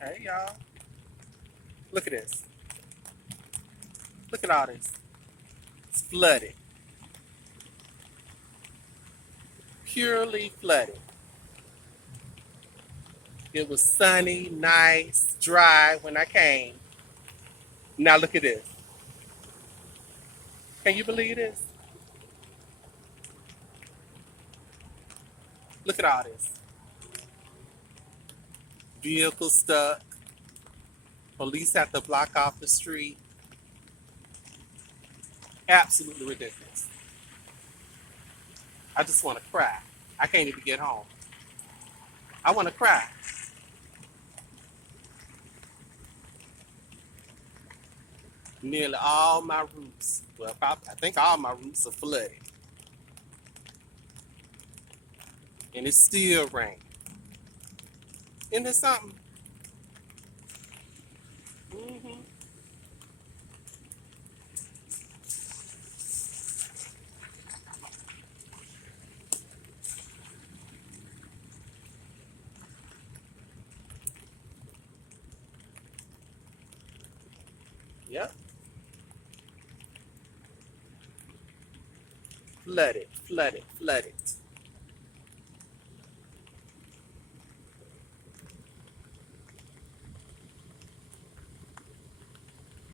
Hey, y'all. Look at this. Look at all this. It's flooded. Purely flooded. It was sunny, nice, dry when I came. Now look at this. Can you believe this? Look at all this. Vehicle stuck. Police have to block off the street. Absolutely ridiculous. I just want to cry. I can't even get home. I want to cry. Nearly all my roofs, well, I think all my roofs are flooded. And it's still raining. Isn't it something? Mm-hmm. Yep. Flooded, flooded, flooded.